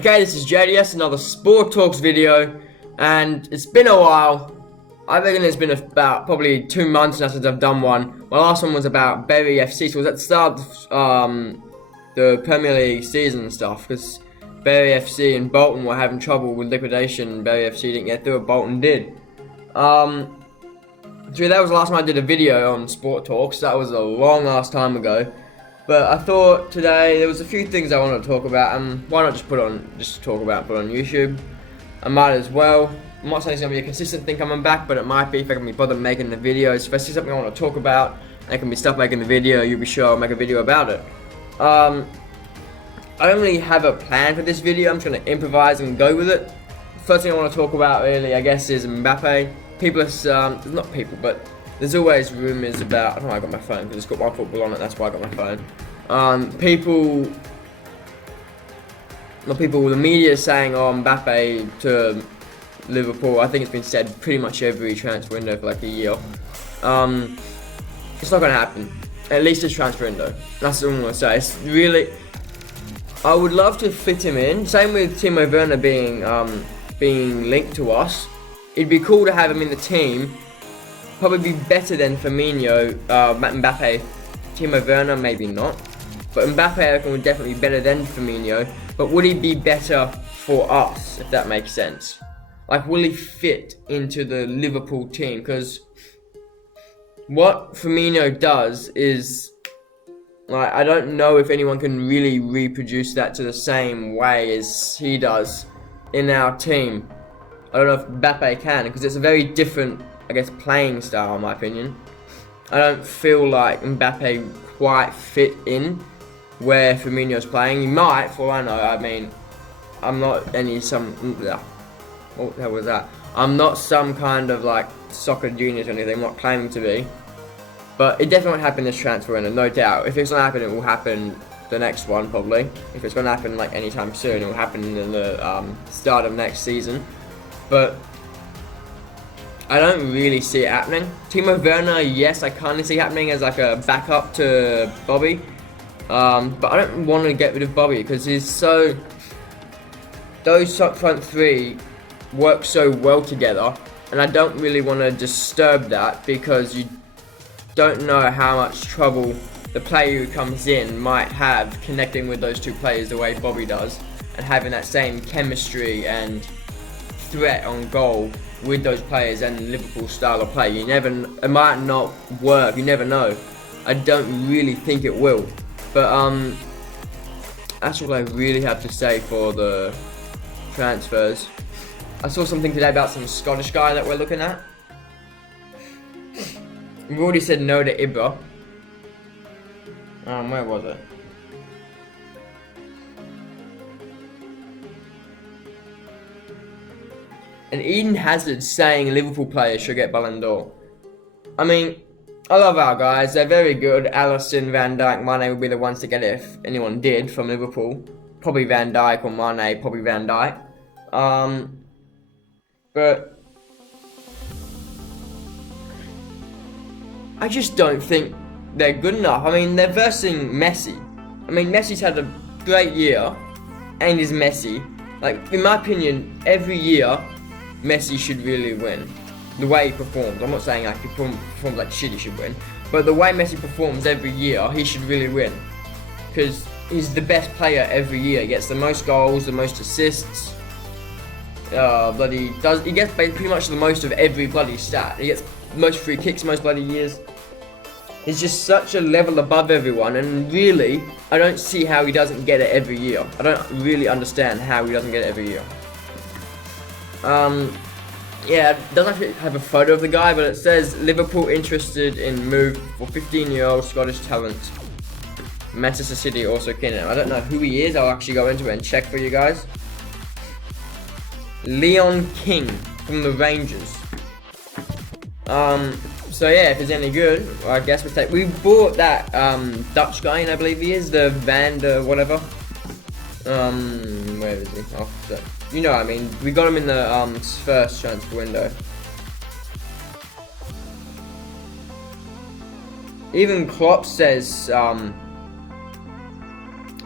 Okay, this is JDS, another Sport Talks video, and it's been a while. I reckon it's been about probably 2 months now since I've done one. My last one was about Bury FC, so it was at the start of the Premier League season and stuff, because Bury FC and Bolton were having trouble with liquidation. Bury FC didn't get through it, Bolton did. So that was the last time I did a video on Sport Talks. That was a long ass time ago. But I thought today there was a few things I wanted to talk about, and why not just put on YouTube? I might as well. I'm not saying it's gonna be a consistent thing coming back, but it might be if I can be bothered making the videos. If I see something I want to talk about, and it can be stuff making the video, you'll be sure I'll make a video about it. I don't really have a plan for this video. I'm just gonna improvise and go with it. First thing I want to talk about, really, I guess, is Mbappe. People are not people, but there's always rumours about. I don't know why I got my phone because it's got one football on it. That's why I got my phone. The media is saying, "Oh, Mbappe to Liverpool." I think it's been said pretty much every transfer window for like a year. It's not going to happen. At least this transfer window. That's all I'm going to say. It's really. I would love to fit him in. Same with Timo Werner being linked to us. It'd be cool to have him in the team. Probably be better than Firmino, Mbappe. Timo Werner, maybe not. But Mbappe, I reckon, would definitely be better than Firmino. But would he be better for us, if that makes sense? Like, will he fit into the Liverpool team? Because what Firmino does is, like, I don't know if anyone can really reproduce that to the same way as he does in our team. I don't know if Mbappe can, because it's a very different, I guess, playing style, in my opinion. I don't feel like Mbappe quite fit in where Firmino's playing. He might, for all I know. I mean, I'm not what the hell was that? I'm not some kind of like soccer genius or anything. I'm not claiming to be, but it definitely won't happen this transfer window, no doubt. If it's gonna happen, it will happen the next one probably. If it's gonna happen like anytime soon, it will happen in the start of next season. But I don't really see it happening. Timo Werner, yes, I kind of see happening as like a backup to Bobby. But I don't want to get rid of Bobby because those front three work so well together, and I don't really want to disturb that because you don't know how much trouble the player who comes in might have connecting with those two players the way Bobby does, and having that same chemistry and threat on goal with those players and Liverpool style of play. It might not work, you never know. I don't really think it will. But that's all I really have to say for the transfers. I saw something today about some Scottish guy that we're looking at. We've already said no to Ibra. Where was it? And Eden Hazard saying Liverpool players should get Ballon d'Or. I mean, I love our guys. They're very good. Alisson, Van Dijk, Mane would be the ones to get it if anyone did from Liverpool. Probably Van Dijk or Mane, probably Van Dijk. But I just don't think they're good enough. I mean, they're versing Messi. I mean, Messi's had a great year, and is Messi. Like, in my opinion, every year, Messi should really win. The way he performs. I'm not saying like he performs like shit, he should win. But the way Messi performs every year, he should really win. Because he's the best player every year. He gets the most goals, the most assists. He gets pretty much the most of every bloody stat. He gets most free kicks most bloody years. He's just such a level above everyone, and really, I don't see how he doesn't get it every year. I don't really understand how he doesn't get it every year. Yeah, it doesn't actually have a photo of the guy, but it says Liverpool interested in move for 15-year-old Scottish talent. Manchester City also keen. I don't know who he is. I'll actually go into it and check for you guys. Leon King from the Rangers. So yeah, if he's any good, well, I guess we bought that Dutch guy, and I believe he is the Van der whatever. Where is he? Oh, so, you know what I mean. We got him in the first transfer window. Even Klopp says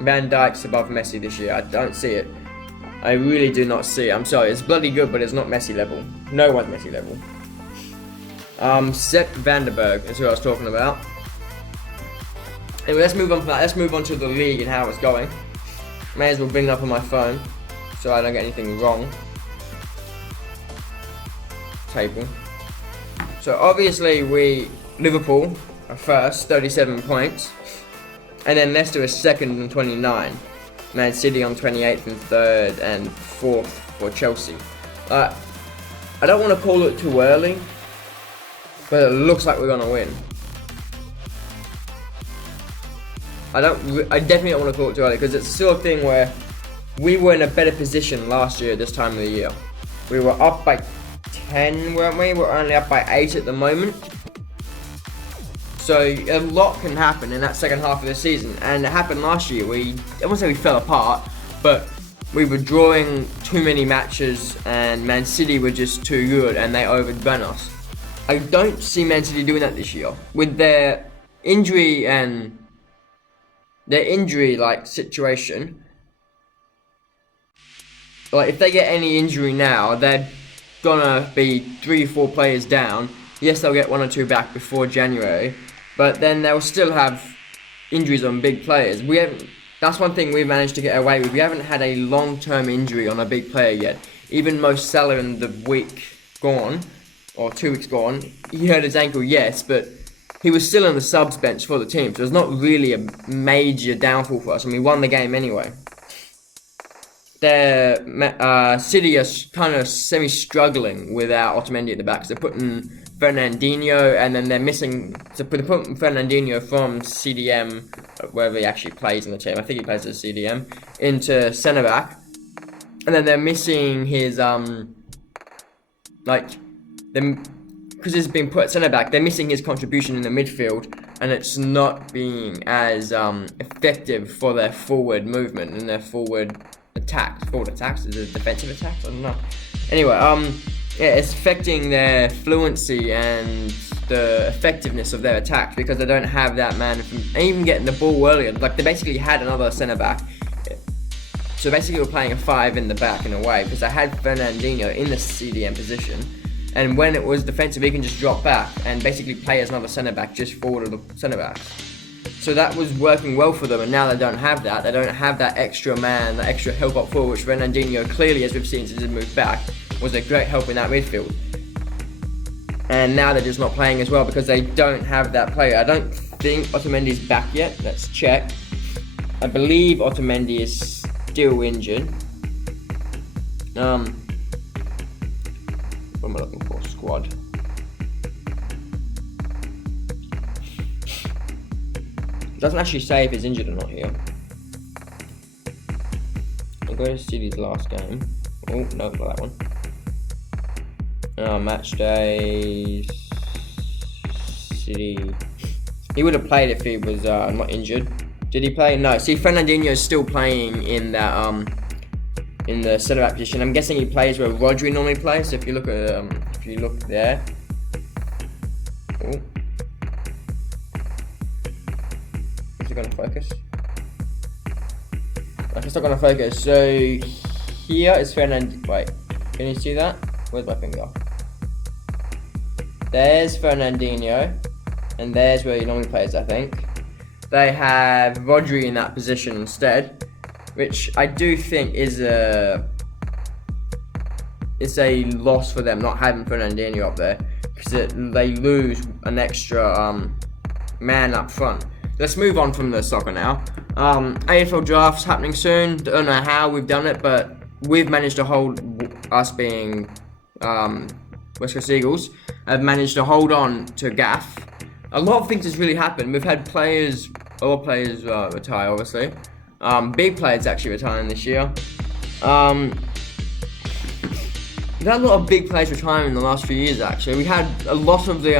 Van Dijk's above Messi this year. I don't see it. I really do not see. I'm sorry, it's bloody good, but it's not Messi level. No one's Messi level. Sepp Vandenberg is who I was talking about. Anyway, let's move on from that. Let's move on to the league and how it's going. May as well bring it up on my phone so I don't get anything wrong. Table. So obviously Liverpool are first, 37 points. And then Leicester is second on 29. Man City on 28th and third and fourth for Chelsea. I don't want to call it too early, but it looks like we're gonna win. I definitely don't want to call it too early because it's the sort of thing where we were in a better position last year this time of the year. We were up by 10, weren't we? We're only up by 8 at the moment. So a lot can happen in that second half of the season, and it happened last year. I won't say we fell apart, but we were drawing too many matches, and Man City were just too good, and they overran us. I don't see Man City doing that this year with their injury like situation. Like if they get any injury now, they're gonna be 3 or 4 players down. Yes, they'll get 1 or 2 back before January, but then they'll still have injuries on big players. That's one thing we've managed to get away with. We haven't had a long-term injury on a big player yet. Even Mo Salah in the week gone, or 2 weeks gone, he hurt his ankle, yes, but he was still on the subs bench for the team, so it's not really a major downfall for us, and we won the game anyway. City are kind of semi-struggling without Otamendi at the back. So they're putting Fernandinho, and then they're putting Fernandinho from CDM, wherever he actually plays in the team. I think he plays as CDM, into centre back, and then they're missing his because he's been put at centre back. They're missing his contribution in the midfield, and it's not being as effective for their forward movement and their forward attacks. Forward attacks? Is it defensive attacks? I don't know. Anyway, yeah, it's affecting their fluency and the effectiveness of their attacks because they don't have that man from even getting the ball earlier. Like, they basically had another centre back. So basically we're playing a 5 in the back in a way because I had Fernandinho in the CDM position, and when it was defensive he can just drop back and basically play as another centre back just forward of the centre back. So that was working well for them, and now they don't have that. They don't have that extra man, that extra help up forward, which Fernandinho clearly, as we've seen since he moved back, was a great help in that midfield. And now they're just not playing as well because they don't have that player. I don't think Otamendi's back yet. Let's check. I believe Otamendi is still injured. What am I looking for? Squad. It doesn't actually say if he's injured or not here. I'm going to see his last game. Oh, no, not that one. Match day. City. He would have played if he was not injured. Did he play? No. See, Fernandinho is still playing in that in the centre back position. I'm guessing he plays where Rodri normally plays. So if you look at if you look there. Oh. Is it going to focus? It's not going to focus. So here is Fernandinho. Wait, can you see that? Where's my finger? There's Fernandinho, and there's where he normally plays, I think. They have Rodri in that position instead, which I do think is a loss for them not having Fernandinho up there, because they lose an extra man up front. Let's move on from the soccer now. AFL drafts happening soon. Don't know how we've done it, but we've managed to hold, us being West Coast Eagles, have managed to hold on to Gaff. A lot of things has really happened. We've had all players retire, obviously. Big players actually retiring this year. We've had a lot of big players retiring in the last few years, actually. We had a lot of the,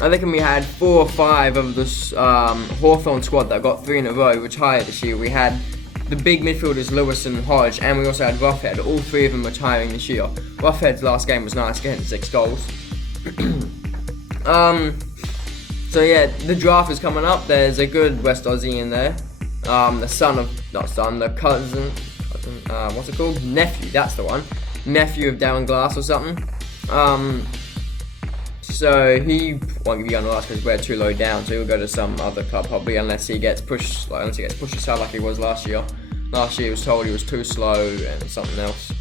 I reckon we had 4 or 5 of this Hawthorn squad that got 3 in a row retired this year. We had the big midfielders Lewis and Hodge, and we also had Roughhead, all 3 of them retiring this year. Roughhead's last game was nice, getting 6 goals. So yeah, the draft is coming up. There's a good West Aussie in there. The cousin, what's it called? Nephew, that's the one. Nephew of Darren Glass or something. So he won't be on the last because we're too low down, so he'll go to some other club probably unless he gets pushed aside like he was last year. Last year he was told he was too slow and something else.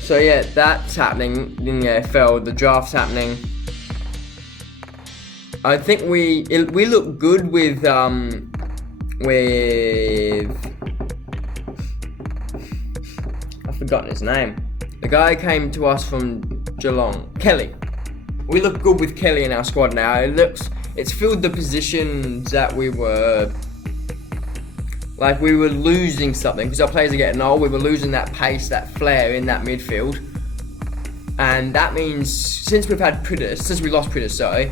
So yeah, that's happening in the AFL. The draft's happening. I think we look good with I've forgotten his name. The guy came to us from Geelong, Kelly. We look good with Kelly in our squad now. It's filled the positions that we were losing something because our players are getting old. We were losing that pace, that flair in that midfield, and that means since we lost Pritis,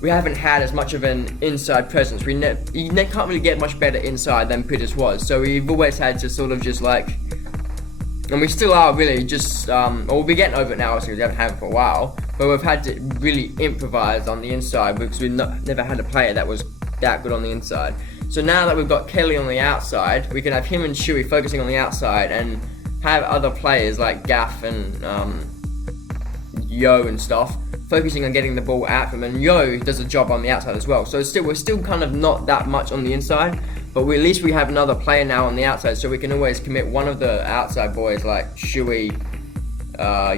we haven't had as much of an inside presence. You can't really get much better inside than Pritis was. So we've always had to sort of just like, and we still are really just, we'll be getting over it now obviously because we haven't had it for a while, but we've had to really improvise on the inside because we've never had a player that was that good on the inside. So now that we've got Kelly on the outside, we can have him and Shuey focusing on the outside and have other players like Gaff and Yo and stuff focusing on getting the ball out from him. And Yo does a job on the outside as well. So we're still kind of not that much on the inside, but at least we have another player now on the outside, so we can always commit one of the outside boys like Shuey,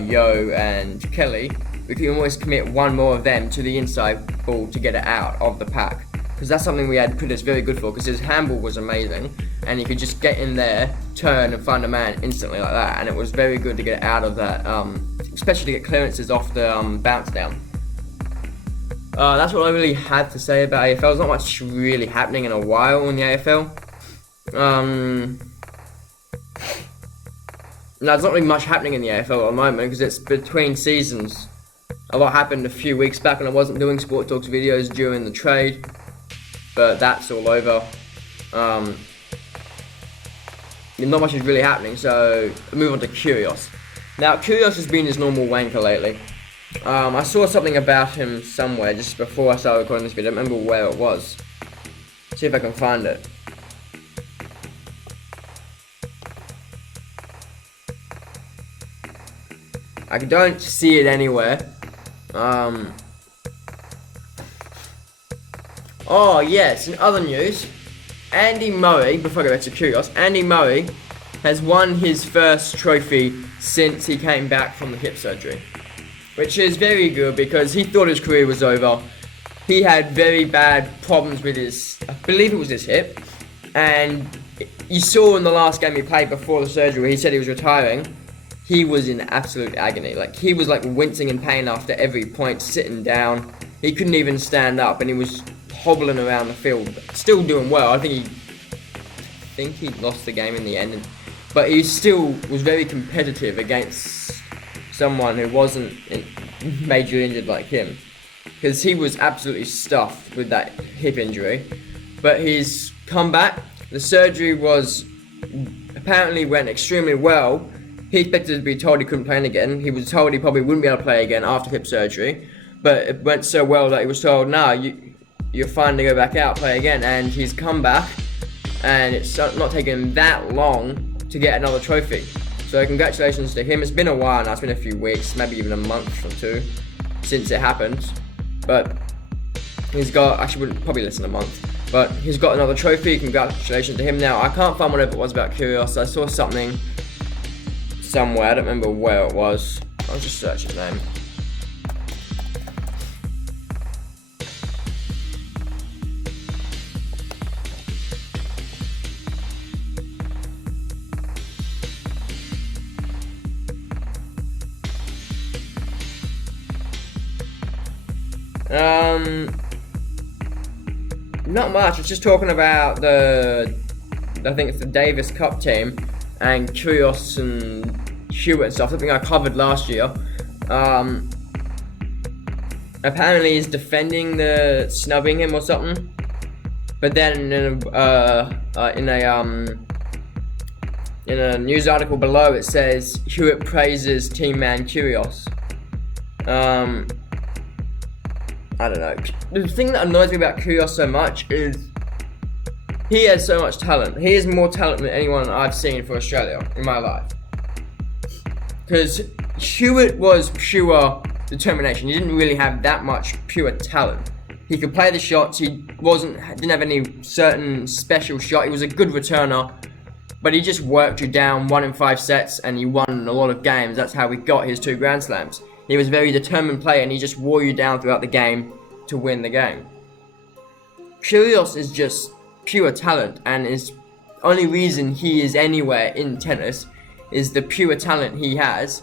Yo and Kelly. We can always commit one more of them to the inside ball to get it out of the pack. Because that's something we had Pritis very good for, because his handball was amazing and he could just get in there, turn and find a man instantly like that, and it was very good to get out of that, especially to get clearances off the bounce down. That's what I really had to say about AFL. There's not much really happening in a while in the AFL. No, there's not really much happening in the AFL at the moment because it's between seasons. A lot happened a few weeks back when I wasn't doing Sport Talks videos during the trade, but that's all over. Not much is really happening, so I'll move on to Kyrgios. Now, Kyrgios has been his normal wanker lately. I saw something about him somewhere just before I started recording this video. I don't remember where it was. See if I can find it. I don't see it anywhere. Oh yes, in other news, Andy Murray, before I go back to Kyrgios, Andy Murray has won his first trophy since he came back from the hip surgery, which is very good because he thought his career was over. He had very bad problems with I believe it was his hip, and you saw in the last game he played before the surgery where he said he was retiring, he was in absolute agony. Like, he was like wincing in pain after every point, sitting down. He couldn't even stand up and he was hobbling around the field, still doing well. I think he lost the game in the end, but he still was very competitive against someone who wasn't majorly injured like him, because he was absolutely stuffed with that hip injury. But he's come back. The surgery apparently went extremely well. He expected to be told he couldn't play again. He was told he probably wouldn't be able to play again after hip surgery, but it went so well that he was told, "No, you're fine to go back out, play again." And he's come back, and it's not taken him that long to get another trophy. So congratulations to him. It's been a while now. It's been a few weeks, maybe even a month or two since it happened. But he's got, actually wouldn't probably less than a month, but he's got another trophy. Congratulations to him. Now, I can't find whatever it was about Kyrgios. I saw something somewhere. I don't remember where it was. I'll just search his name. Not much. It's just talking about I think it's the Davis Cup team and Kyrgios and Hewitt and stuff. Something I covered last year. Apparently he's defending the snubbing him or something, but then in a news article below it says Hewitt praises team man Kyrgios. I don't know. The thing that annoys me about Kyrgios so much is He has so much talent. He has more talent than anyone I've seen for Australia in my life. Because Hewitt was pure determination. He didn't really have that much pure talent. He could play the shots. He didn't have any certain special shot. He was a good returner, but he just worked you down 1 in 5 sets, and he won a lot of games. That's how he got his 2 Grand Slams. He was a very determined player, and he just wore you down throughout the game to win the game. Kyrgios is just pure talent, and his only reason he is anywhere in tennis is the pure talent he has,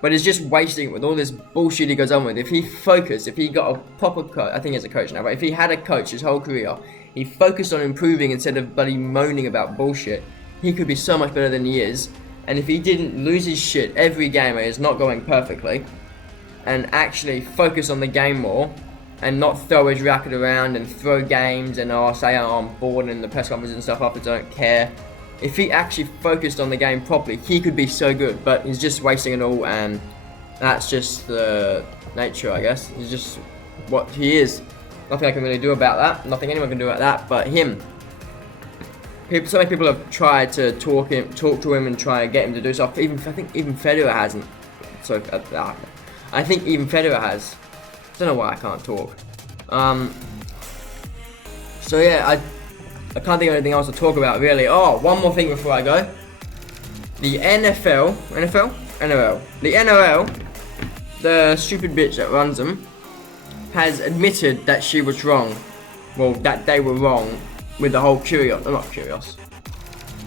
but he's just wasting it with all this bullshit he goes on with. If he focused, if he got a proper coach, I think he's a coach now, but if he had a coach his whole career, he focused on improving instead of bloody moaning about bullshit, he could be so much better than he is. And if he didn't lose his shit every game where it's not going perfectly, and actually focus on the game more, and not throw his racket around and throw games and say I'm bored in the press conference and stuff after, don't care. If he actually focused on the game properly, he could be so good, but he's just wasting it all, and that's just the nature, I guess. He's just what he is. Nothing I can really do about that. Nothing anyone can do about that but him. So many people have tried to talk to him and try to get him to do stuff. I think even Federer hasn't. So I think even Federer has. I don't know why I can't talk. So yeah, I can't think of anything else to talk about really. Oh, one more thing before I go. The NRL, the NRL, the stupid bitch that runs them, has admitted that she was wrong. Well, that they were wrong with the whole Kyrgios.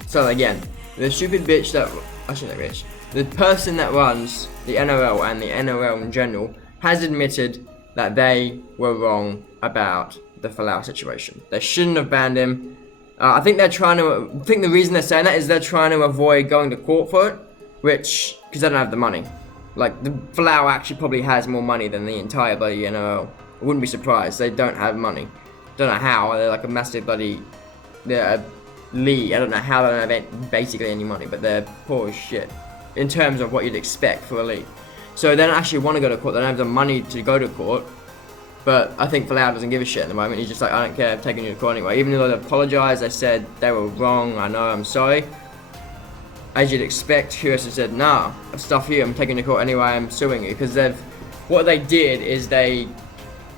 So again, the stupid bitch that, I shouldn't say bitch, the person that runs the NRL and the NRL in general has admitted that they were wrong about the Folau situation. They shouldn't have banned him. I think the reason they're saying that is they're trying to avoid going to court for it, because they don't have the money. Like, the Folau actually probably has more money than the entire bloody NRL. I wouldn't be surprised. They don't have money. Don't know how. They're like a massive they're a league. I don't know how they don't have basically any money, but they're poor as shit in terms of what you'd expect for a league. So they don't actually want to go to court. They don't have the money to go to court. But I think Folau doesn't give a shit at the moment. He's just like, I don't care, I'm taking you to court anyway. Even though they apologised, they said they were wrong, I know, I'm sorry. As you'd expect, Kyrgios has said, nah, stuff you, I'm taking you to court anyway, I'm suing you. Because what they did is they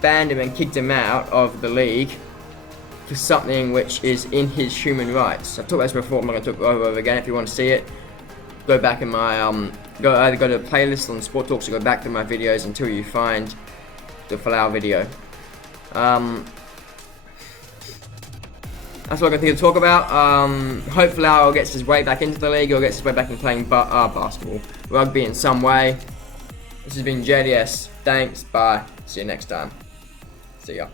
banned him and kicked him out of the league for something which is in his human rights. I've talked about this before, I'm not going to talk over again. If you want to see it, go back in my, either go to the playlist on Sport Talks or go back to my videos until you find the Folau video. That's what I'm going to talk about. Hope Folau gets his way back into the league or gets his way back in playing basketball, rugby in some way. This has been JDS. Thanks, bye. See you next time. See ya.